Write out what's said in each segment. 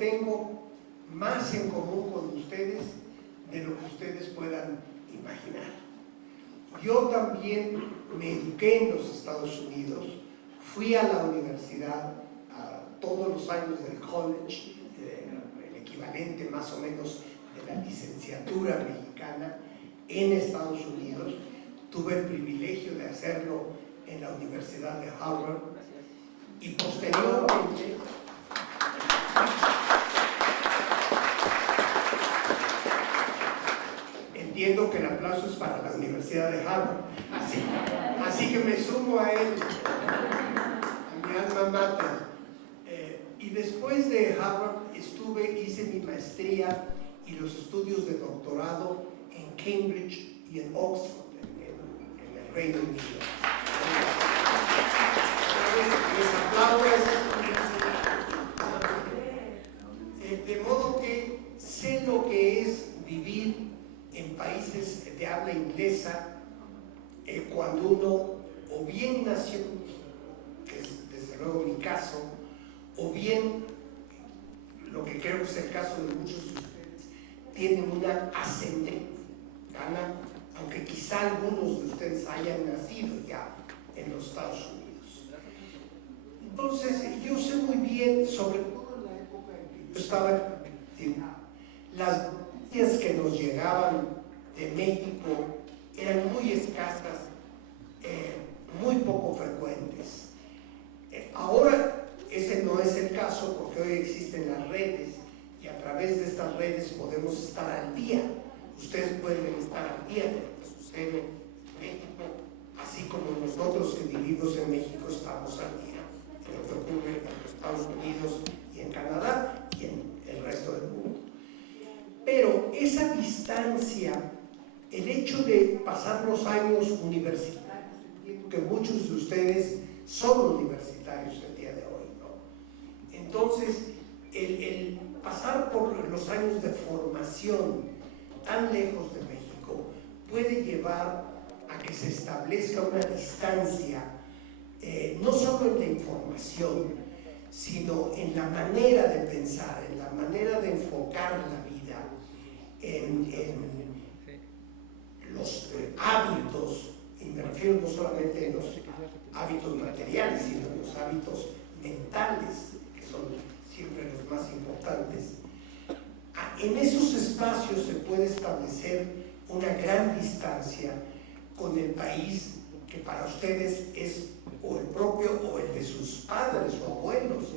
tengo más en común con ustedes de lo que ustedes puedan imaginar. Yo también me eduqué en los Estados Unidos, fui a la universidad todos los años del college, el equivalente más o menos de la licenciatura mexicana en Estados Unidos. Tuve el privilegio de hacerlo en la Universidad de Harvard y posteriormente entiendo que el aplauso es para la Universidad de Harvard, así que me sumo a él, a mi alma mater. Y después de Harvard hice mi maestría y los estudios de doctorado en Cambridge y en Oxford, en el Reino Unido. Les aplaudo a esas universidades. De modo que sé lo que es vivir en países de habla inglesa cuando uno o bien nació, que es desde luego mi caso, o bien, lo que creo que es el caso de muchos de ustedes, tienen una ascendencia, aunque quizá algunos de ustedes hayan nacido ya en los Estados Unidos. Entonces, yo sé muy bien, sobre todo en la época en que yo estaba en las noticias que nos llegaban de México eran muy escasas, muy poco frecuentes. Ahora ese no es el caso porque hoy existen las redes y a través de estas redes podemos estar al día. Ustedes pueden estar al día de lo que sucede en México, así como nosotros que vivimos en México estamos al día de lo que ocurre en los Estados Unidos y en Canadá y en el resto del mundo. Pero esa distancia, el hecho de pasar los años universitarios, entiendo que muchos de ustedes son universitarios el día de hoy, ¿no? Entonces, el pasar por los años de formación tan lejos de México puede llevar a que se establezca una distancia, no solo en la información, sino en la manera de pensar, en la manera de enfocar la vida, en los hábitos, y me refiero no solamente en los hábitos materiales, sino en los hábitos mentales, que son siempre los más importantes. En esos espacios se puede establecer una gran distancia con el país que para ustedes es o el propio o el de sus padres o abuelos.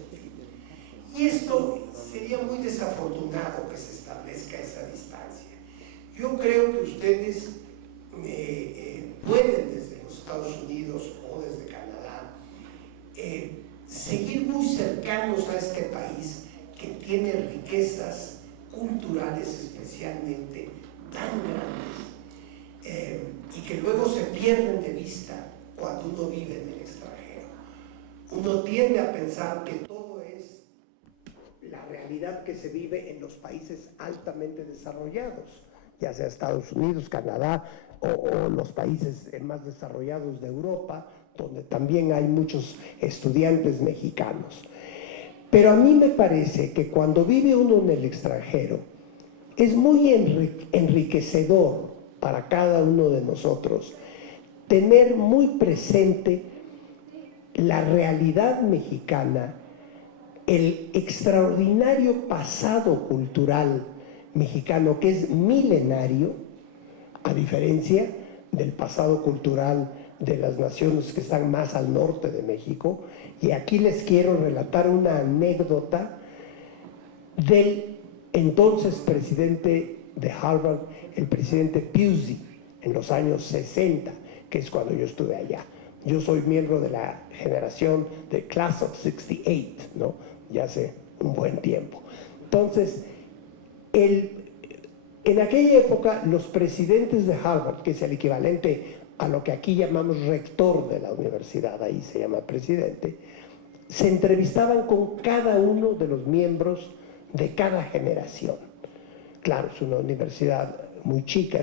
Y esto sería muy desafortunado que se establezca esa distancia. Yo creo que ustedes pueden desde los Estados Unidos o desde Canadá seguir muy cercanos a este país que tiene riquezas culturales especialmente tan grandes y que luego se pierden de vista cuando uno vive en el extranjero. Uno tiende a pensar que todo es la realidad que se vive en los países altamente desarrollados, ya sea Estados Unidos, Canadá o los países más desarrollados de Europa, donde también hay muchos estudiantes mexicanos. Pero a mí me parece que cuando vive uno en el extranjero, es muy enriquecedor para cada uno de nosotros tener muy presente la realidad mexicana, el extraordinario pasado cultural mexicano que es milenario, a diferencia del pasado cultural de las naciones que están más al norte de México. Y aquí les quiero relatar una anécdota del entonces presidente de Harvard, el presidente Pusey, en los años 60, que es cuando yo estuve allá. Yo soy miembro de la generación de Class of 68, ¿no? Ya hace un buen tiempo. Entonces, en aquella época, los presidentes de Harvard, que es el equivalente a lo que aquí llamamos rector de la universidad, ahí se llama presidente, se entrevistaban con cada uno de los miembros de cada generación. Claro, es una universidad muy chica.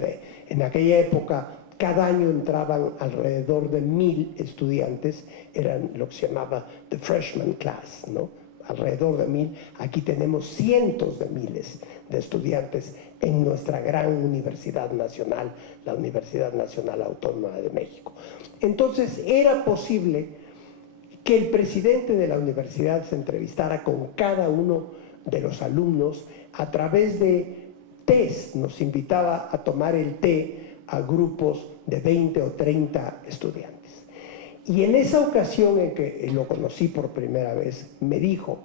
En aquella época, cada año entraban alrededor de 1000 estudiantes, eran lo que se llamaba the freshman class, ¿no? alrededor de 1000, aquí tenemos cientos de miles de estudiantes en nuestra gran universidad nacional, la Universidad Nacional Autónoma de México. Entonces era posible que el presidente de la universidad se entrevistara con cada uno de los alumnos a través de tés. Nos invitaba a tomar el té a grupos de 20 o 30 estudiantes. Y en esa ocasión en que lo conocí por primera vez, me dijo,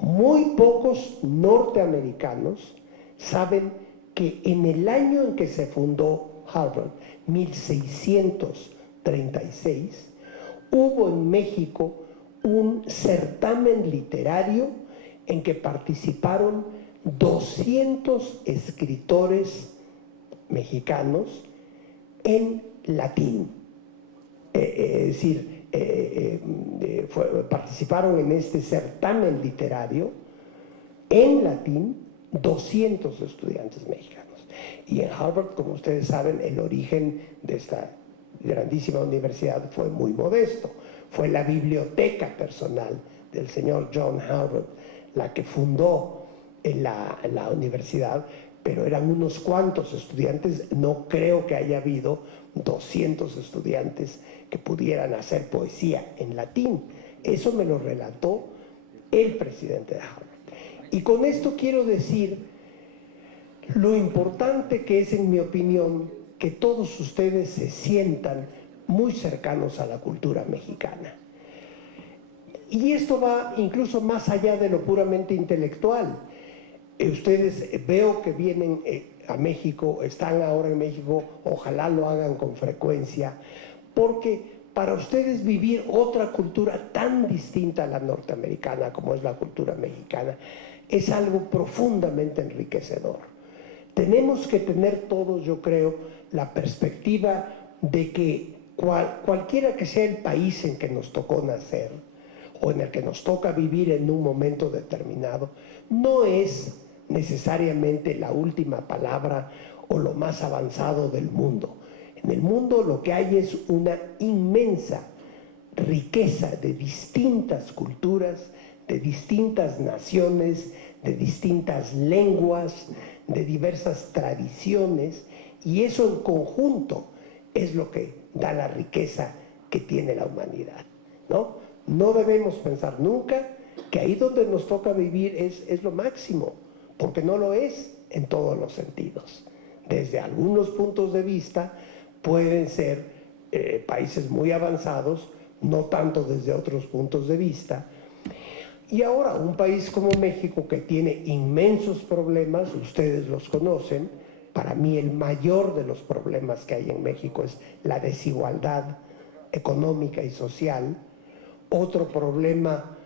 muy pocos norteamericanos saben que en el año en que se fundó Harvard, 1636, hubo en México un certamen literario en que participaron 200 escritores mexicanos en latín. Es decir, participaron en este certamen literario en latín 200 estudiantes mexicanos. Y en Harvard, como ustedes saben, el origen de esta grandísima universidad fue muy modesto. Fue la biblioteca personal del señor John Harvard la que fundó la universidad, pero eran unos cuantos estudiantes. No creo que haya habido 200 estudiantes que pudieran hacer poesía en latín. Eso me lo relató el presidente de Harvard. Y con esto quiero decir lo importante que es, en mi opinión, que todos ustedes se sientan muy cercanos a la cultura mexicana. Y esto va incluso más allá de lo puramente intelectual. Ustedes veo que vienen a México, están ahora en México, ojalá lo hagan con frecuencia, porque para ustedes vivir otra cultura tan distinta a la norteamericana como es la cultura mexicana es algo profundamente enriquecedor. Tenemos que tener todos, yo creo, la perspectiva de que cualquiera que sea el país en que nos tocó nacer o en el que nos toca vivir en un momento determinado, no es necesariamente la última palabra o lo más avanzado del mundo. En el mundo lo que hay es una inmensa riqueza de distintas culturas, de distintas naciones, de distintas lenguas, de diversas tradiciones, y eso en conjunto es lo que da la riqueza que tiene la humanidad, ¿no? No debemos pensar nunca que ahí donde nos toca vivir es lo máximo, porque no lo es en todos los sentidos. Desde algunos puntos de vista pueden ser países muy avanzados, no tanto desde otros puntos de vista. Y ahora un país como México, que tiene inmensos problemas, ustedes los conocen. Para mí el mayor de los problemas que hay en México es la desigualdad económica y social. Otro problema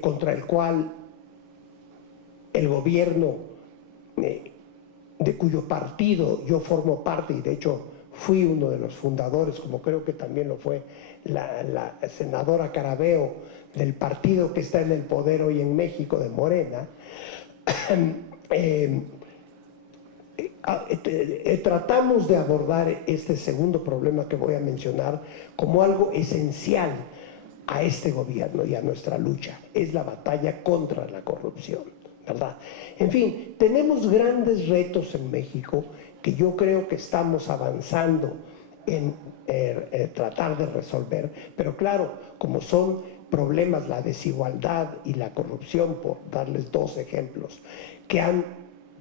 contra el cual el gobierno de cuyo partido yo formo parte, y de hecho fui uno de los fundadores, como creo que también lo fue la senadora Carabeo, del partido que está en el poder hoy en México, de Morena, tratamos de abordar este segundo problema que voy a mencionar como algo esencial a este gobierno y a nuestra lucha. Es la batalla contra la corrupción, ¿verdad? En fin, tenemos grandes retos en México que yo creo que estamos avanzando en tratar de resolver, pero claro, como son problemas, la desigualdad y la corrupción, por darles dos ejemplos, que han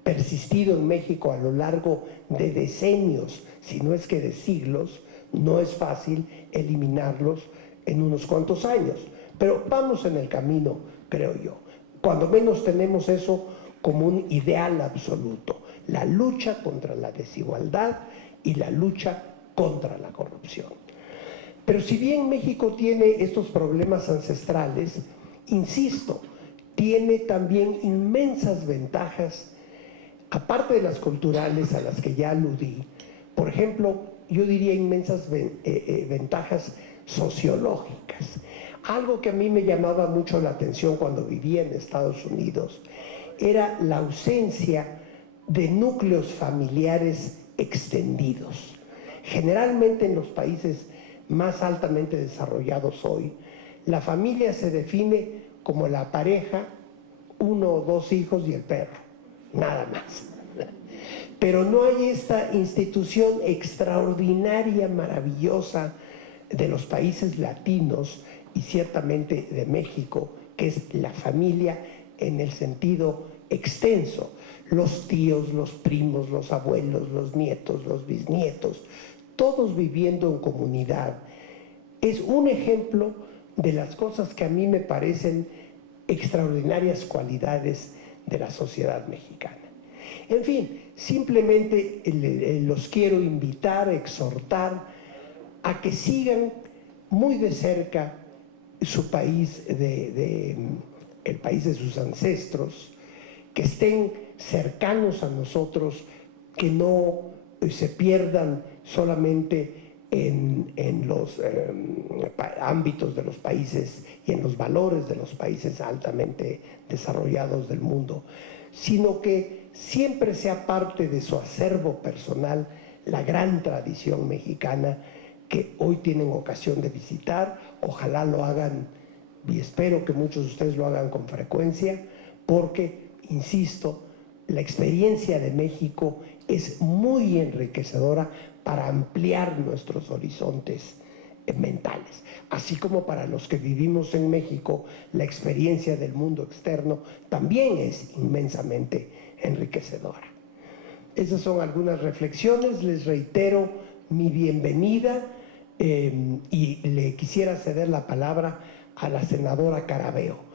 persistido en México a lo largo de decenios, si no es que de siglos, no es fácil eliminarlos en unos cuantos años, pero vamos en el camino, creo yo. Cuando menos tenemos eso como un ideal absoluto, la lucha contra la desigualdad y la lucha contra la corrupción. Pero si bien México tiene estos problemas ancestrales, insisto, tiene también inmensas ventajas, aparte de las culturales a las que ya aludí. Por ejemplo, yo diría inmensas ventajas sociológicas. Algo que a mí me llamaba mucho la atención cuando vivía en Estados Unidos era la ausencia de núcleos familiares extendidos. Generalmente en los países más altamente desarrollados hoy, la familia se define como la pareja, 1 o 2 hijos y el perro, nada más. Pero no hay esta institución extraordinaria, maravillosa de los países latinos y ciertamente de México, que es la familia en el sentido extenso. Los tíos, los primos, los abuelos, los nietos, los bisnietos, todos viviendo en comunidad. Es un ejemplo de las cosas que a mí me parecen extraordinarias cualidades de la sociedad mexicana. En fin, simplemente los quiero invitar, exhortar a que sigan muy de cerca su país, el país de sus ancestros, que estén cercanos a nosotros, que no se pierdan solamente en los ámbitos de los países y en los valores de los países altamente desarrollados del mundo, sino que siempre sea parte de su acervo personal la gran tradición mexicana que hoy tienen ocasión de visitar. Ojalá lo hagan, y espero que muchos de ustedes lo hagan con frecuencia, porque, insisto, la experiencia de México es muy enriquecedora para ampliar nuestros horizontes mentales, así como para los que vivimos en México, la experiencia del mundo externo también es inmensamente enriquecedora. Esas son algunas reflexiones. Les reitero mi bienvenida y le quisiera ceder la palabra a la senadora Carabeo.